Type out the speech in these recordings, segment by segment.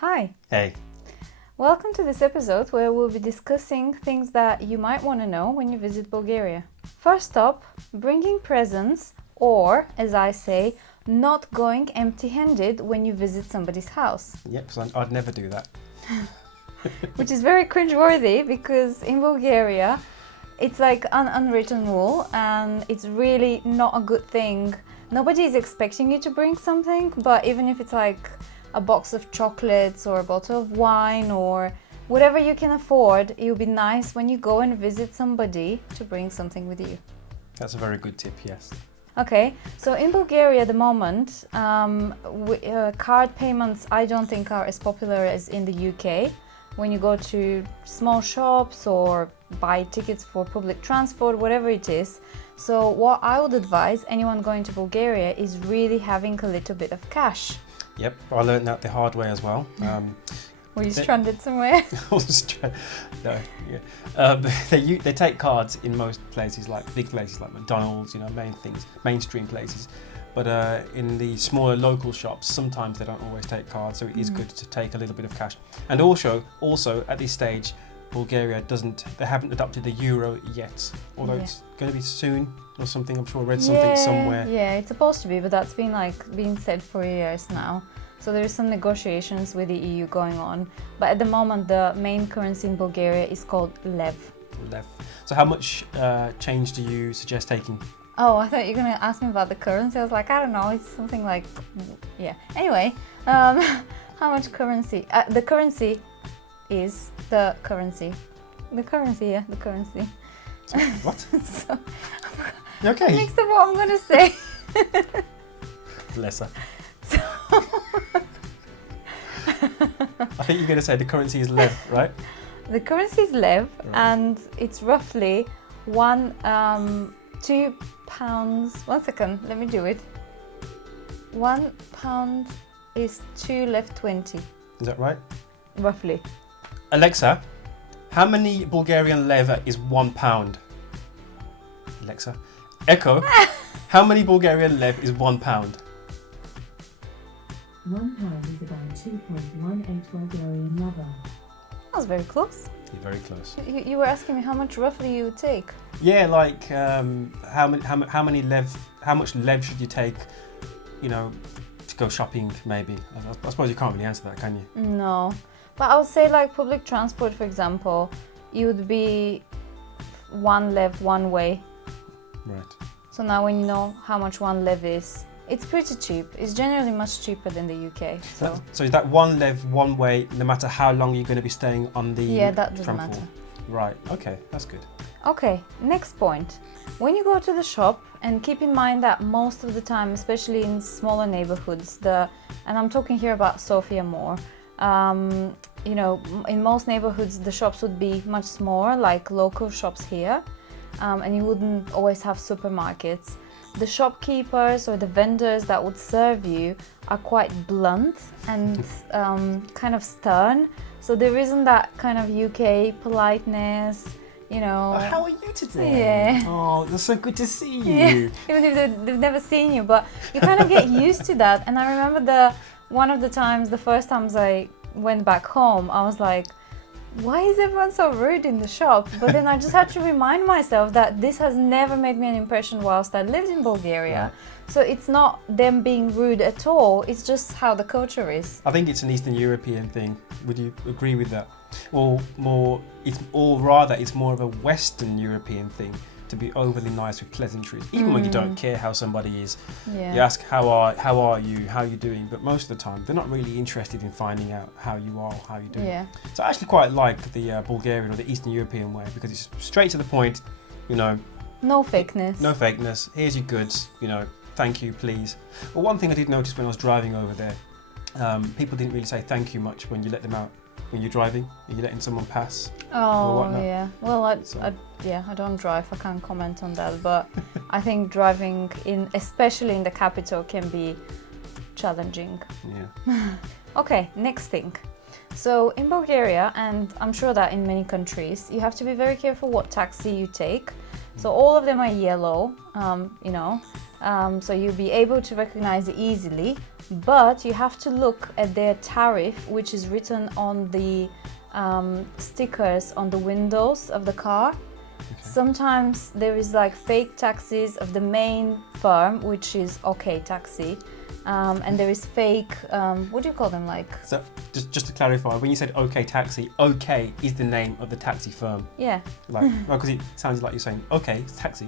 Hi, Hey. welcome to this episode where we'll be discussing things that you might want to know when you visit Bulgaria. First up, bringing presents, or as I say, not going empty-handed when you visit somebody's house. Yep, so I'd never do that. Which is very cringeworthy because in Bulgaria it's like an unwritten rule and it's really not a good thing. Nobody is expecting you to bring something, but even if it's like a box of chocolates or a bottle of wine or whatever you can afford, it would be nice when you go and visit somebody to bring something with you. That's a very good tip, yes. Okay, so in Bulgaria at the moment, card payments I don't think are as popular as in the UK. When you go to small shops or buy tickets for public transport, whatever it is. So what I would advise anyone going to Bulgaria is really having a little bit of cash. Yep, I learned that the hard way as well. Were you stranded somewhere? No, yeah. They take cards in most places, like big places like McDonald's, mainstream places. But in the smaller local shops, sometimes they don't always take cards, so it is good to take a little bit of cash. And also at this stage, Bulgaria they haven't adopted the euro yet, although it's going to be soon or something. I'm sure I read something somewhere. Yeah, it's supposed to be, but that's been said for years now. So there is some negotiations with the EU going on, but at the moment the main currency in Bulgaria is called lev. Lev. So how much change do you suggest taking? Oh, I thought you were going to ask me about the currency. I was like, I don't know, it's something like, yeah. Anyway, how much currency? The currency is the currency. The currency, yeah, the currency. So, what? So, Okay. mixed up what I'm going to say. Bless her. So, I think you're going to say the currency is lev, right? the currency is lev, Right. and it's roughly 2 pounds. 1 second, let me do it. 1 pound is 2 lev 20, Is that right? roughly. Alexa, how many Bulgarian lev is 1 pound? Alexa, Echo, how many Bulgarian lev is 1 pound? 1 pound is about 2.18 Bulgarian leva. That was very close. You're very close. You were asking me how much roughly you would take. Yeah, like how much lev should you take, to go shopping maybe? I suppose you can't really answer that, can you? No, but I would say like public transport, for example, it would be 1 lev one way. Right. So now when you know how much 1 lev is, it's pretty cheap. It's generally much cheaper than the UK. So is that 1 lev one way, no matter how long you're going to be staying on the Yeah, that doesn't tram matter. for? Right. Okay, that's good. Okay, next point. When you go to the shop, and keep in mind that most of the time, especially in smaller neighborhoods, and I'm talking here about Sofia more, in most neighborhoods the shops would be much smaller, like local shops here, and you wouldn't always have supermarkets. The shopkeepers or the vendors that would serve you are quite blunt and kind of stern. So there isn't that kind of UK politeness, How are you today? Yeah. Oh, it's so good to see you. Yeah, even if they've never seen you, but you kind of get used to that. And I remember the first times I went back home, I was like, why is everyone so rude in the shop? But then I just had to remind myself that this has never made me an impression whilst I lived in Bulgaria. Right. So it's not them being rude at all, it's just how the culture is. I think it's an Eastern European thing. Would you agree with that? It's more of a Western European thing to be overly nice with pleasantries, even when you don't care how somebody is. Yeah. You ask how are you, how are you doing, but most of the time they're not really interested in finding out how you are, how you're doing. Yeah. So I actually quite like the Bulgarian or the Eastern European way because it's straight to the point. No fakeness. No fakeness. Here's your goods. Thank you, please. Well, one thing I did notice when I was driving over there, people didn't really say thank you much when you let them out. When you're driving, are you letting someone pass? Oh, whatnot? yeah. Well, I don't drive. I can't comment on that. But I think driving especially in the capital, can be challenging. Yeah. Okay, next thing. So in Bulgaria, and I'm sure that in many countries, you have to be very careful what taxi you take. So all of them are yellow, So you'll be able to recognize it easily, but you have to look at their tariff, which is written on the stickers on the windows of the car. Sometimes there is like fake taxis of the main firm, which is OK Taxi, and there is fake, what do you call them, like? So just to clarify, when you said OK Taxi, OK is the name of the taxi firm. Yeah. Like, because it sounds like you're saying OK, it's taxi.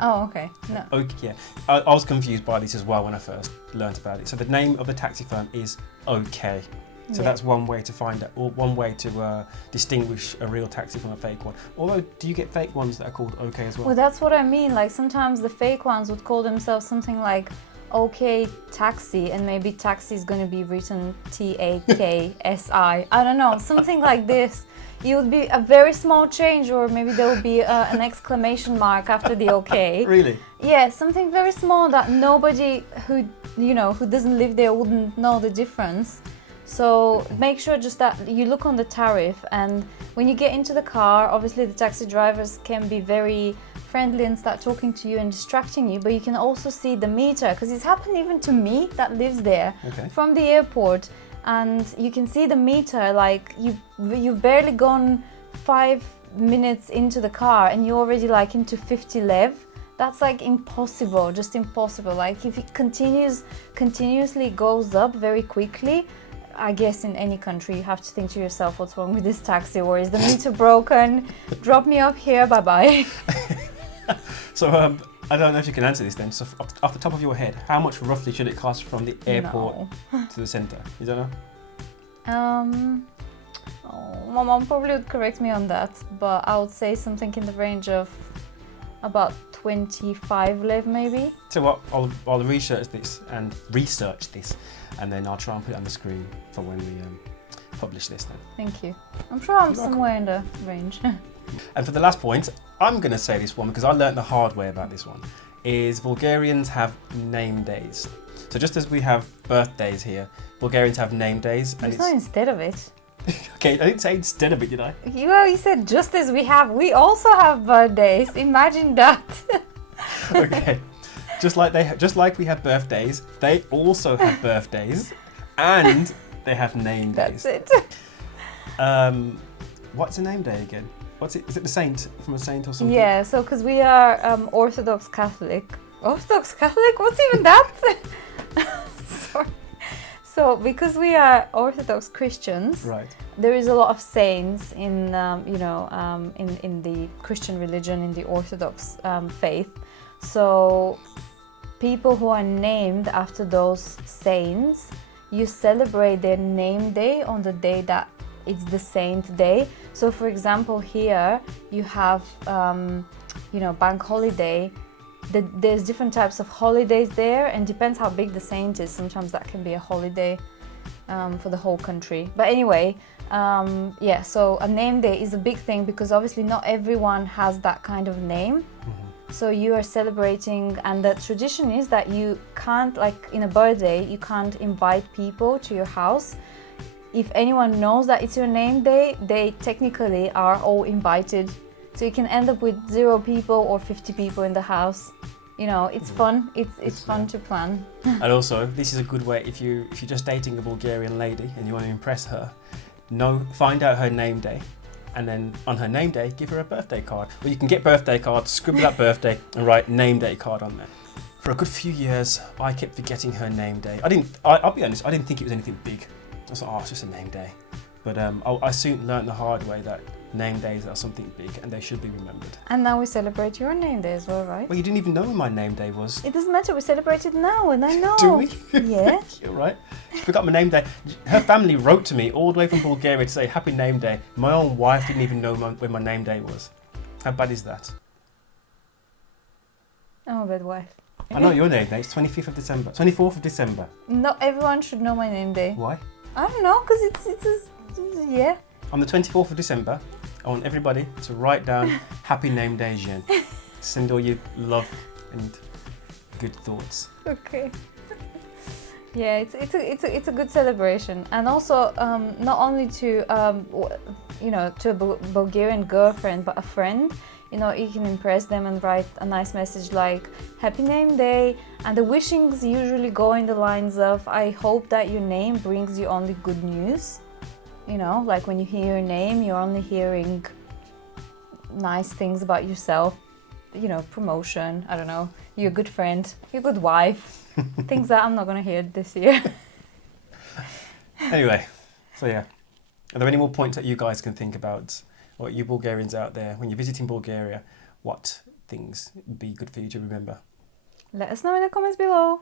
Oh, okay. No. OK, yeah. I was confused by this as well when I first learnt about it. So the name of the taxi firm is OK. So Yeah. that's one way to find out, or one way to distinguish a real taxi from a fake one. Although, do you get fake ones that are called OK as well? Well, that's what I mean. Like sometimes the fake ones would call themselves something like OK Taxi, and maybe taxi is going to be written TAKSI. I don't know, something like this. It would be a very small change, or maybe there would be an exclamation mark after the OK. Really? Yeah, something very small that nobody who doesn't live there wouldn't know the difference. So make sure just that you look on the tariff, and when you get into the car, obviously the taxi drivers can be very friendly and start talking to you and distracting you, but you can also see the meter, because it's happened even to me that lives there from the airport, and you can see the meter, like you've barely gone 5 minutes into the car and you're already like into 50 lev. That's like impossible, just impossible. Like if it continuously goes up very quickly, I guess in any country you have to think to yourself, what's wrong with this taxi, or is the meter broken? Drop me off here, bye-bye. So I don't know if you can answer this then. So off the top of your head, how much roughly should it cost from the airport to the centre? You don't know? My mom probably would correct me on that, but I would say something in the range of about 25 lev maybe. So what? I'll research this, and then I'll try and put it on the screen for when we publish this then. Thank you. I'm sure I'm somewhere in the range. And for the last point, I'm going to say this one because I learnt the hard way about this one, is Bulgarians have name days. So just as we have birthdays here, Bulgarians have name days. And It's not instead of it. Okay, I didn't say instead of it, did I? You said just as we also have birthdays. Imagine that. Okay. Just like we have birthdays, they also have birthdays, and they have name days. That's it. What's a name day again? Is it the saint, from a saint or something? Yeah, so because we are Orthodox Catholic. Orthodox Catholic? What's even that? Sorry. So because we are Orthodox Christians, Right. there is a lot of saints in in the Christian religion, in the Orthodox faith. So people who are named after those saints, you celebrate their name day on the day that it's the saint day. So for example, here you have bank holiday. There's different types of holidays there, and depends how big the saint is. Sometimes that can be a holiday for the whole country. But anyway, so a name day is a big thing because obviously not everyone has that kind of name. Mm-hmm. So you are celebrating, and the tradition is that you can't, like in a birthday, you can't invite people to your house. If anyone knows that it's your name day, they technically are all invited. So you can end up with 0 people or 50 people in the house. It's fun. It's fun to plan. And also, this is a good way if you're just dating a Bulgarian lady and you want to impress her. Find out her name day, and then on her name day, give her a birthday card. Or you can get birthday cards, scribble that birthday, and write name day card on there. For a good few years, I kept forgetting her name day. I'll be honest, I didn't think it was anything big. I was like, it's just a name day. But I soon learned the hard way that name days are something big and they should be remembered. And now we celebrate your name day as well, right? Well, you didn't even know when my name day was. It doesn't matter, we celebrate it now, and I know. Do we? Yeah. You're right. She forgot my name day. Her family wrote to me all the way from Bulgaria to say happy name day. My own wife didn't even know when my name day was. How bad is that? I'm a bad wife. I know your name day. It's 25th of December. 24th of December. Not everyone should know my name day. Why? I don't know, because yeah. On the 24th of December, I want everybody to write down happy name day, Jen. Send all your love and good thoughts. Okay. Yeah, it's a good celebration, and also not only to to a Bulgarian girlfriend, but a friend. You know, you can impress them and write a nice message like Happy Name Day, and the wishings usually go in the lines of I hope that your name brings you only good news. You know, like when you hear your name, you're only hearing nice things about yourself, you know, promotion, I don't know, you're a good friend, you're a good wife, things that I'm not going to hear this year. Anyway, so yeah. Are there any more points that you guys can think about, or you Bulgarians out there, when you're visiting Bulgaria, what things would be good for you to remember? Let us know in the comments below.